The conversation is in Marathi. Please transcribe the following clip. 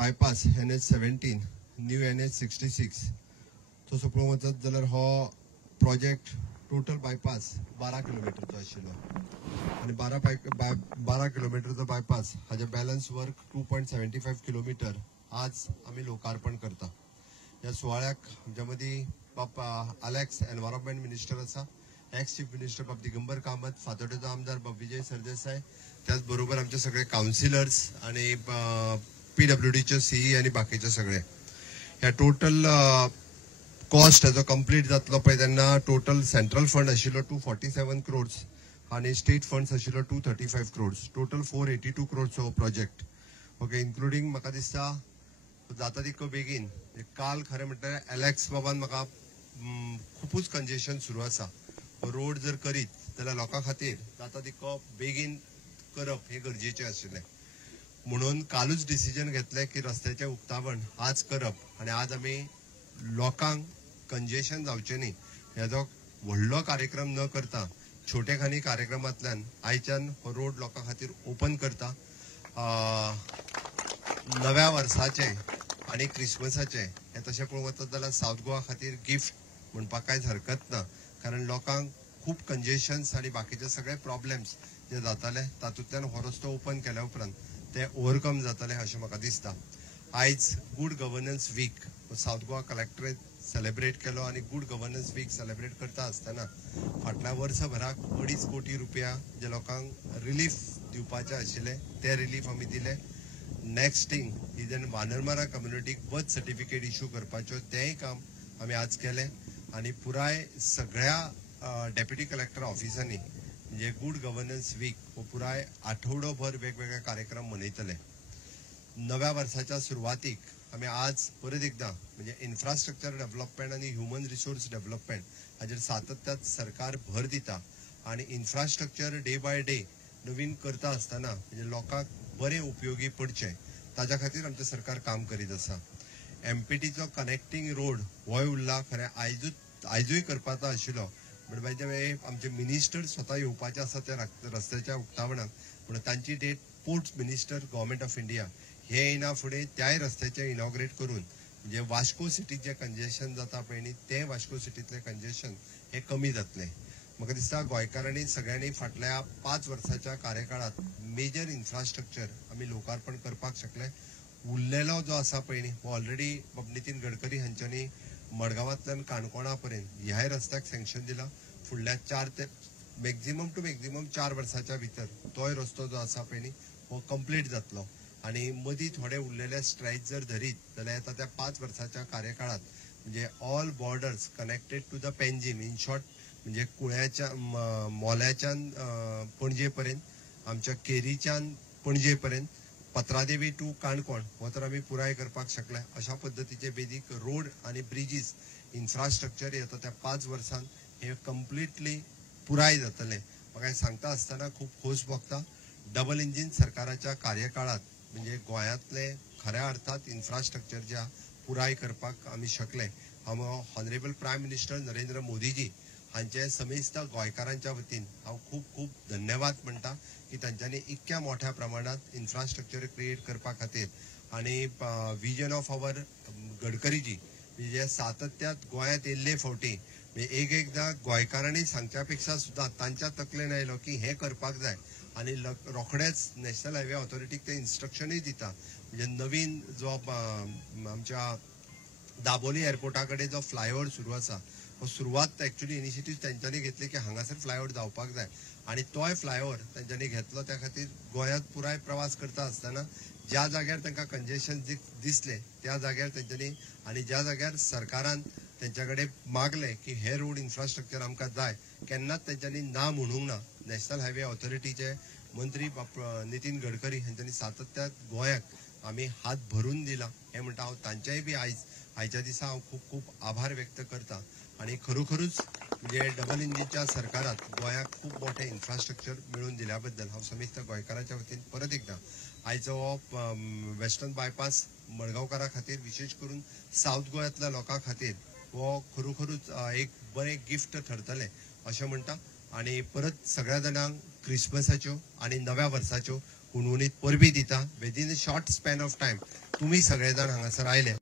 बायपास NH17 न्यू NH66 तसो पळोवंक वचत जाल्यार हो प्रोजेक्ट टोटल बायपास 12 किलोमीटरचो आशिल्लो आनी 12 किलोमीटरचो बायपास हाजे बॅलन्स वर्क 2.75 किलोमीटर आज आमी लोकार्पण करता. ह्या सुवाळ्याक आमच्या मदीं बाब अलेक्स एनवायरमेंट मिनिस्टर आसा, एक्स चीफ मिनिस्टर बाब दिगंबर कामत, फातोर्डेचो आमदार बाब विजय सरदेसाय, त्याच बरोबर आमचे सगळे काउन्सिलर्स आणि PWDचे CE आणि बाकीचे सगळे. ह्या टोटल कॉस्ट हाजो कंप्लीट जातलो पळय तेन्ना टोटल सेंट्रल फंड आशिल्लो 247 क्रोड्स आणि स्टेट फंड्स आशिल्लो 235 क्रोड्स, टोटल 482 क्रोड्सचो प्रोजेक्ट. ओके, इन्क्लुडींग म्हाका दिसता जाता तितको बेगीन. काल खरें म्हटल्यार एलेक्स बाबान म्हाका खूपच कंजेशन सुरू आसा, रोड जर करीत जाल्यार लोकां खातीर जाता तितको बेगीन करप हे गरजेचें आशिल्लें. म्हणून कालूच डिसिजन घेतलें की रस्त्याचें उक्तावण आज करप आनी आज आमी लोकांक कंजेशन जावचें न्ही हेजो व्हडलो कार्यक्रम न करता छोटेखानी कार्यक्रमांतल्यान आयच्यान हो रोड लोकां खातीर ओपन करता. नव्या वर्साचे आणि क्रिसमसाचे हे तशें पळोवंक वचत जाल्यार साऊथ गोवा खातीर गिफ्ट म्हणपाक कांयच हरकत ना, कारण लोकांक खूब कंजेशन्स आणि बाकीचे सगळे प्रॉब्लेम्स जे जाताले तातूंतल्यान हो रस्तो ओपन केल्या उपरांत ते ओवरकम जातले अशें म्हाका दिसता. आयज good governance week South Goa collectorate celebrate केलो आणि गुड गव्हर्नन्स वीक सेलिब्रेट करता आसतना फाटल्या वर्सभराक 2.5 कोटी रुपया जे लोकांक रिलीफ दिवपाचे आशिल्ले ते रिलीफ आमी दिले. नेक्स्ट थिंग ही जेन वानरमारा कम्युनिटीक बर्थ सर्टिफिकेट इश्यू करपाचो तेंय काम आमी आज केले आणि पुराय सगळ्या डेप्युटी कलेक्टर ऑफिसांनी म्हणजे गुड गव्हर्नन्स वीक हो पुराय आठवडोभर वेगवेगळे कार्यक्रम मनयतले. नव्या वर्साच्या सुरवातीक आमी आज परत एकदा म्हणजे इन्फ्रास्ट्रक्चर डेव्हलपमेंट आणि ह्युमन रिसोर्स डेव्हलपमेंट हाजेर सातत्यान सरकार भर दिता आणि इन्फ्रास्ट्रक्चर डे बाय डे नवीन करता आसतना म्हणजे लोकांक बरे उपयोगी पडचे ताज्या खातीर आमचें सरकार काम करीत आसा. MPTचो कनेक्टिंग रोड होय उरला खरें आयजूय करपाचो आशिल्लो, बट बाय द वे आमचे मिनिस्टर स्वता येवपाचे आसा त्या रस्त्याच्या उक्तावणाक, म्हणून तांची डेट ports minister government of India हे येना फुडें त्याय रस्त्याचे इनॉग्रेट करून म्हणजे वास्को सिटीत जे कंजेशन जाता पळय न्ही ते वास्को सिटीतले कंजेशन हे कमी जातले. म्हाका दिसता गोंयकारांनी सगळ्यांनी फाटल्या 5 वर्साच्या कार्यकाळात मेजर इन्फ्रास्ट्रक्चर आमी लोकार्पण करपाक शकले. उरलेलो जो आसा पळय न्ही हो ऑलरेडी नितीन गडकरी हांच्यांनी मडगांवांतल्यान काणकोणा पर्यंत ह्याय रस्त्याक सँक्शन दिला. फुडल्या 4 ते मॅक्झिमम टू मॅक्झिमम 4 वर्साच्या भितर तोय रस्तो जो आसा पळय न्ही हो कंप्लीट जातलो आणि मदीं थोडे उरलेले स्ट्रायक जर धरीत जाल्यार येता त्या 5 वर्साच्या कार्यकाळात म्हणजे all borders connected to the Panjim, in short म्हणजे कुळ्याच्या मोल्याच्यान पणजे पर्यंत, आमच्या केरीच्यान पणजे पर्यंत, पत्रादेवी टू काणकोण हो तर आमी पुराय करपाक शकले. अशा पद्दतीचे बेजीक रोड आणि ब्रिजीस इन्फ्रास्ट्रक्चर येता त्या 5 वर्सांत हे कंप्लिटली पुराय जातले. म्हाका सांगता आसतना खूब खोस भोगता. डबल इंजिन सरकाराच्या कार्यकाळात म्हणजे गोंयांतले खऱ्या अर्थात इन्फ्रास्ट्रक्चर ज्या पुराय करपाक आमी शकले. हांव honourable prime minister Narendra Modiji हांचे समेस्त गोंयकारांच्या वतीन हांव खूब खूब धन्यवाद म्हणटा की तांच्यांनी इतक्या मोठ्या प्रमाणात इन्फ्रास्ट्रक्चर क्रिएट करपा खातीर आणि विजन ऑफ आवर गडकरीजी म्हणजे सातत्यात गोंयांत येयल्ले फावटी एकदा गोंयकारांनी सांगच्या पेक्षा सुद्धा तांच्या तकलेन आयलो की हे करपाक जाय आणि रोखडेच नॅशनल हायवे ऑथॉरिटीक ते इन्स्ट्रक्शनूय दिता. म्हणजे नवीन जो आमच्या दाबोली एअरपोर्टा कडेन जो फ्लायओव्हर सुरू आसा हो सुरवात एक्चुअली इनिशिएटीव्ह तेंच्यांनी घेतली की हांगासर फ्लायओव्हर जावपाक जाय आणि तोय फ्लायओव्हर तेंच्यांनी घेतलो. त्या खातीर गोंयांत पुराय प्रवास करता आसतना ज्या जाग्यार तांकां कंजेशन दिसले त्या जाग्यार तेंच्यांनी आणि ज्या जाग्यार सरकारान तेंच्या कडेन मागले की हे रोड इन्फ्रास्ट्रक्चर आमकां जाय केन्नाच तेंच्यांनी ना म्हणूंक ना. नॅशनल हायवे ऑथॉरिटीचे मंत्री नितीन गडकरी हांच्यांनी सातत्यात गोंयाक आमी हात भरून दिला हे म्हणटा हांव तांचेय बी आयच्या दिसा हांव खूब खूब आभार व्यक्त करता. आणि खरोखरूच म्हणजे डबल इंजिनच्या सरकारात गोंयाक खूब मोठे इन्फ्रास्ट्रक्चर मिळून दिल्या बद्दल हांव समेस्त गोंयकारांच्या वतीन परत एकदा आयचो हो वेस्टर्न बायपास मडगांवकारां खातीर विशेष करून साऊथ गोंयांतल्या लोकां खातीर हो खरोखरूच एक बरें गिफ्ट ठरतलें अशें म्हणटा. आणि परत सगळ्या जाणांक क्रिसमसाच्यो आणि नव्या वर्साच्यो कुणकुणीत परबी दिता within a short span of time. तुम्ही सगळे जाण हांगासर आयले.